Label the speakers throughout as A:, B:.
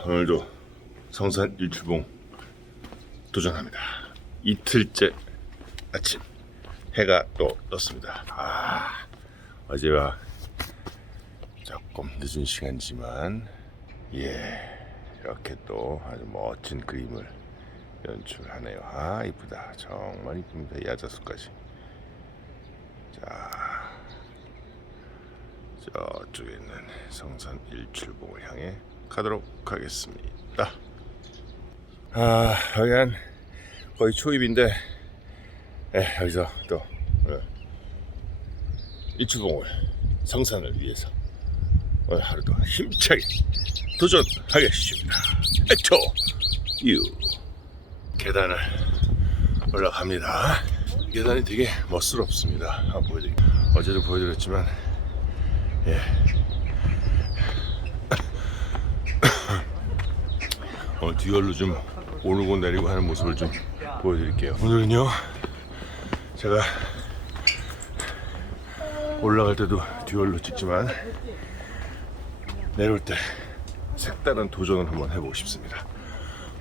A: 자 오늘도 성산 일출봉 도전합니다. 이틀째 아침 해가 또 떴습니다. 아 어제와 조금 늦은 시간이지만 예 이렇게 또 아주 멋진 그림을 연출하네요. 아 이쁘다 정말 이쁩니다. 야자수까지 자 저쪽에 있는 성산 일출봉을 향해 가도록 하겠습니다. 아 여기 한 거의 초입인데 예, 여기서 또 예, 일출봉을 성산을 위해서 오늘 하루도 힘차게 도전하겠습니다. 에토 유 계단을 올라갑니다. 계단이 되게 멋스럽습니다. 한번 보여드릴게요. 어제도 보여드렸지만 예. 오늘 듀얼로 좀 오르고 내리고 하는 모습을 좀 보여드릴게요. 오늘은요, 제가 올라갈 때도 듀얼로 찍지만 내려올 때 색다른 도전을 한번 해보고 싶습니다.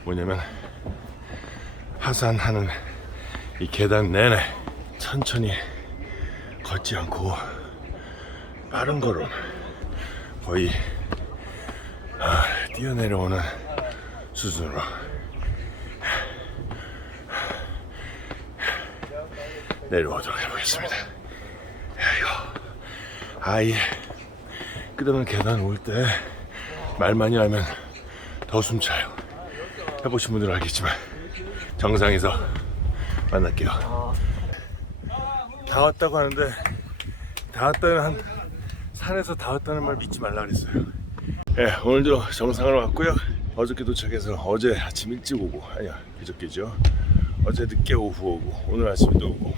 A: 뭐냐면 하산하는 이 계단 내내 천천히 걷지 않고 빠른 걸음 거의 아, 뛰어내려오는 수준으로 내려오도록 해보겠습니다. 이거 아예 끝없는 계단 올 때 말 많이 하면 더 숨차요. 해보신 분들은 알겠지만 정상에서 만날게요. 다 왔다고 하는데 다 왔다는 한 산에서 다 왔다는 말 믿지 말라 그랬어요. 예, 오늘도 정상으로 왔고요. 어저께 도착해서 어제 아침 일찍 오고 아니야 그저께죠. 어제 늦게 오후 오고 오늘 아침에도 오고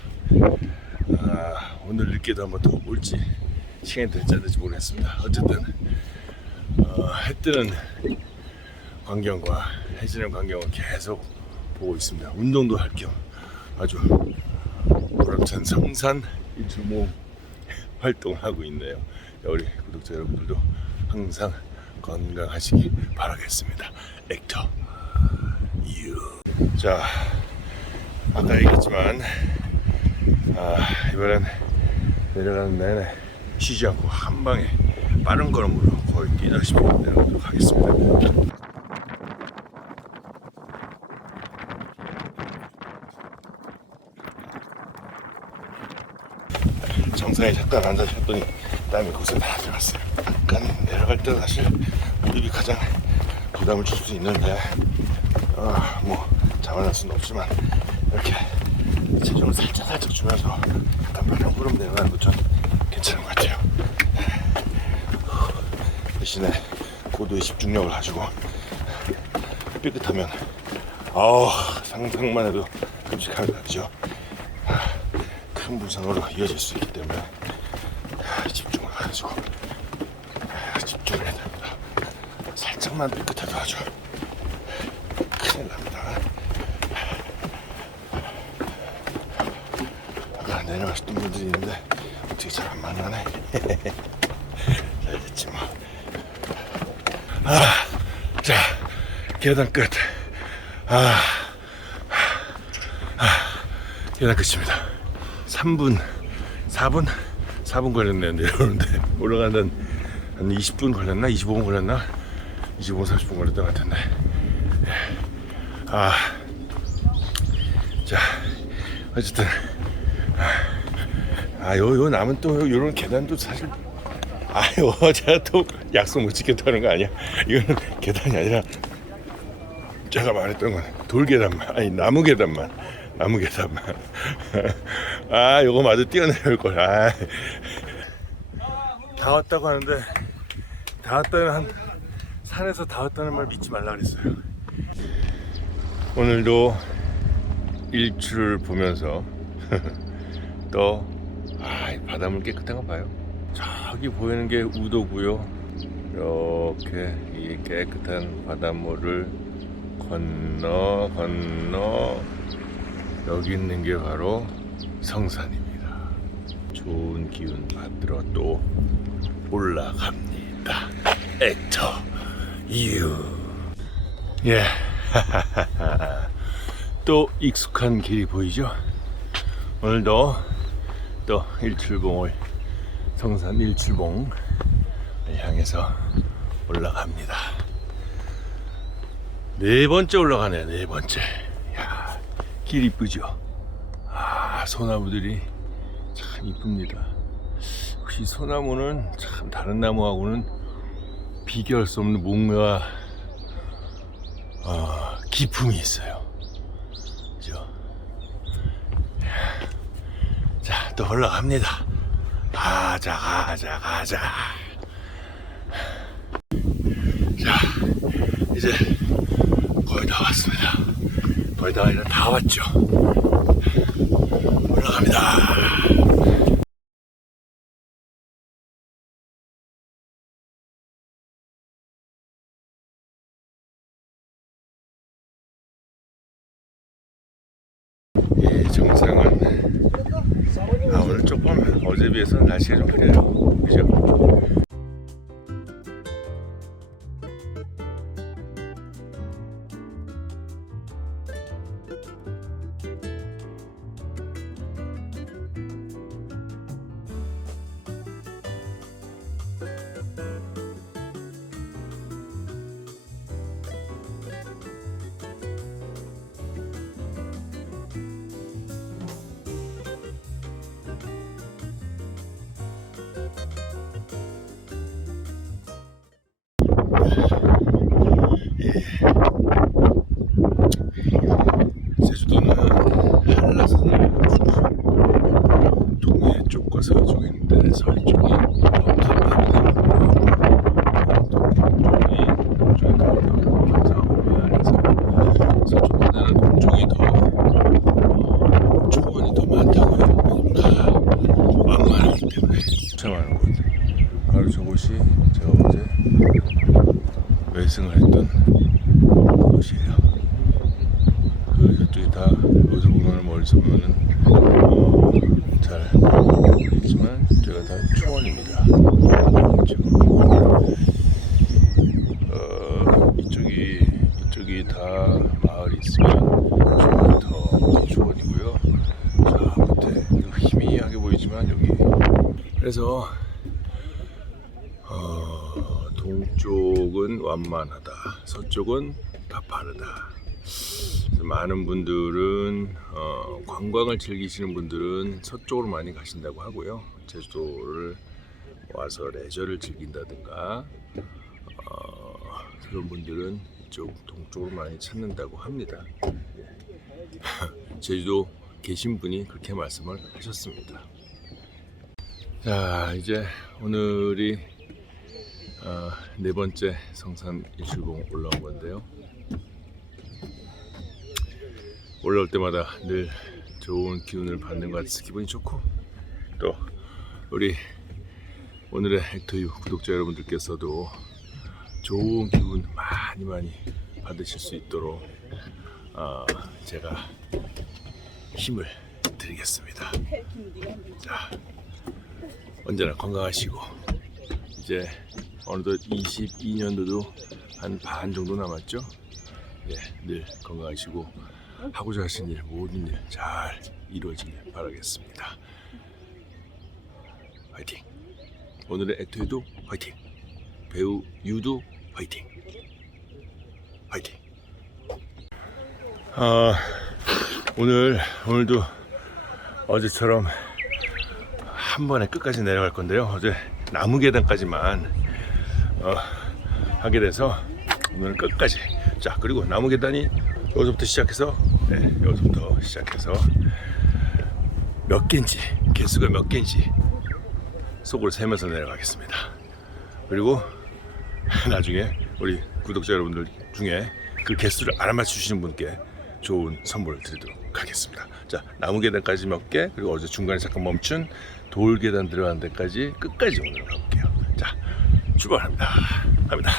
A: 아, 오늘 늦게도 한번 더 올지 시간이 될지 안 될지 모르겠습니다. 어쨌든 어, 해 뜨는 광경과 해 지는 광경을 계속 보고 있습니다. 운동도 할 겸 아주 보람찬 성산 일출봉 활동을 하고 있네요. 우리 구독자 여러분들도 항상 건강하시기 바라겠습니다. 액터 유. 자, 아까 얘기했지만 아, 이번엔 내려가는 내내 쉬지 않고 한 방에 빠른 걸음으로 거의 뛰다시피 내려가도록 하겠습니다. 정상에 잠깐 앉아 쉬었더니 땀이 거기서 다 들어갔어요. 약간 내려갈 때 사실 무릎이 가장 부담을 줄 수 있는데 아, 뭐 자만할 수는 없지만 이렇게 체중을 살짝 살짝 주면서 약간 빠른 구름 내려가는 것좀 괜찮은 것 같아요. 대신에 고도의 집중력을 가지고 삐끗하면 아우 상상만 해도 끔찍하게 가죠. 큰 부상으로 이어질 수 있기 때문에 아, 집중을 가지고 아, 집중을 해야 됩니다. 살짝만 삐끗해도 아주 큰일 납니다. 아까 내려가셨던 분들이 있는데 어떻게 잘 안 만나네. 잘 됐지 뭐. 아, 자 계단 끝. 아, 아 계단 끝입니다. 3분, 4분, 4분 걸렸네요 내려오는데 올라가는 한 20분 걸렸나, 25분 걸렸나, 25분, 30분 걸렸던 것 같은데. 예. 아, 자, 어쨌든 아, 요, 요 남은 또 요런 계단도 사실 아유, 제가 또 약속 못 지켰다는 거 아니야? 이거는 계단이 아니라 제가 말했던 건 돌계단만, 아니 나무 계단만, 나무 계단만. 아, 요거 마저 뛰어내릴 걸. 아, 다 왔다고 하는데 다 왔다는 한 산에서 다 왔다는 말 믿지 말라 그랬어요. 오늘도 일출을 보면서 또 아, 이 바닷물 깨끗한 거 봐요. 저기 보이는 게 우도고요. 이렇게 이 깨끗한 바닷물을 건너 건너 여기 있는 게 바로 성산입니다. 좋은 기운 받들어 또 올라갑니다. 액터 유. 예. 또 익숙한 길이 보이죠? 오늘도 또 일출봉을 성산 일출봉을 향해서 올라갑니다. 네 번째 올라가네, 네 번째. 야, 길 이쁘죠? 아, 소나무들이 참 이쁩니다. 역시 소나무는 참 다른 나무하고는 비교할 수 없는 뭔가 어, 기품이 있어요. 그죠? 자, 또 올라갑니다. 가자, 가자, 가자. 자, 이제 거의 다 왔습니다. 거의 다, 다 왔죠. 올라갑니다. 어제 비해서 날씨가 좀 그래요. 그죠? 있는데 서해 쪽이 경상남도가 동쪽이 동쪽이 더 경상하고 그래서 서쪽보다는 동쪽이 더 어, 초원이 더 많다고요. 왜냐면 다 완만하기 때문에 참 많은 곳. 바로 저곳이 제가 어제 외승을 했던 곳이에요. 그 저쪽이 다 여기서 보면 멀리서 보면은 어, 잘 모르겠지만 제가 다 초원입니다. 그렇죠? 어, 이쪽이 이쪽이 다 마을이 있으면 저기 더 초원이고요. 저 끝에 이거 희미하게 보이지만 여기 그래서 어, 동쪽은 완만하다, 서쪽은. 그래서 많은 분들은 어, 관광을 즐기시는 분들은 서쪽으로 많이 가신다고 하고요. 제주도를 와서 레저를 즐긴다든가 어, 그런 분들은 이쪽 동쪽으로 많이 찾는다고 합니다. 예. 제주도 계신 분이 그렇게 말씀을 하셨습니다. 자 이제 오늘이 어, 네 번째 성산 일출봉 올라온 건데요. 올라올 때마다 늘 좋은 기운을 받는 것 같아서 기분이 좋고 또 우리 오늘의 액터유 구독자 여러분들께서도 좋은 기운 많이 많이 받으실 수 있도록 어, 제가 힘을 드리겠습니다. 자, 언제나 건강하시고 이제 어느덧 22년도도 한 반 정도 남았죠. 예, 늘 건강하시고 하고자 하신 일 모든 일 잘 이루어지길 바라겠습니다. 화이팅! 오늘의 액터유도 화이팅! 배우 유도 화이팅! 화이팅! 아, 오늘 오늘도 어제처럼 한 번에 끝까지 내려갈 건데요. 어제 나무 계단까지만 어, 하게 돼서 오늘 끝까지. 자 그리고 나무 계단이 여기서부터 시작해서 네, 여기서부터 시작해서 몇 개인지 개수가 몇 개인지 속으로 세면서 내려가겠습니다. 그리고 나중에 우리 구독자 여러분들 중에 그 개수를 알아맞추시는 분께 좋은 선물을 드리도록 하겠습니다. 자, 나무 계단까지 몇 개, 그리고 어제 중간에 잠깐 멈춘 돌 계단 들어간 데까지 끝까지 오늘 가볼게요. 자, 출발합니다. 갑니다.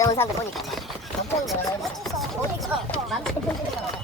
B: 지나온 사람들 보니까. 엄청 늘어나요. 어디 남친 편집에서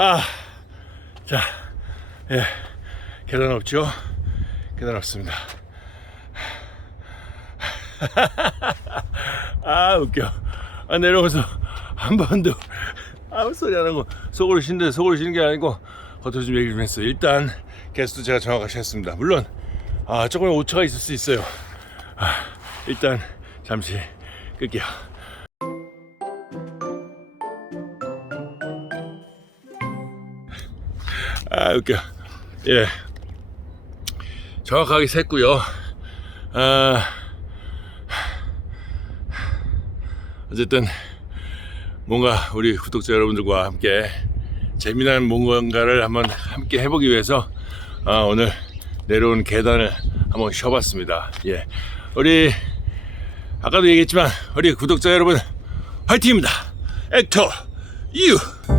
A: 아, 자, 예, 계단 없죠? 계단 없습니다. 아, 웃겨. 아, 내려오면서 한 번도 아무 소리 안 하고 속으로 쉬는데 속으로 쉬는 게 아니고 겉으로 좀 얘기 좀 했어요. 일단 게스트 제가 정확하게 했습니다. 물론 아, 조금 오차가 있을 수 있어요. 아, 일단 잠시 끌게요. 아 웃겨. 예. 정확하게 셌고요. 아 어쨌든 뭔가 우리 구독자 여러분들과 함께 재미난 뭔가를 한번 함께 해보기 위해서 아, 오늘 내려온 계단을 한번 쉬어봤습니다. 예. 우리 아까도 얘기했지만 우리 구독자 여러분 화이팅입니다. 액터 유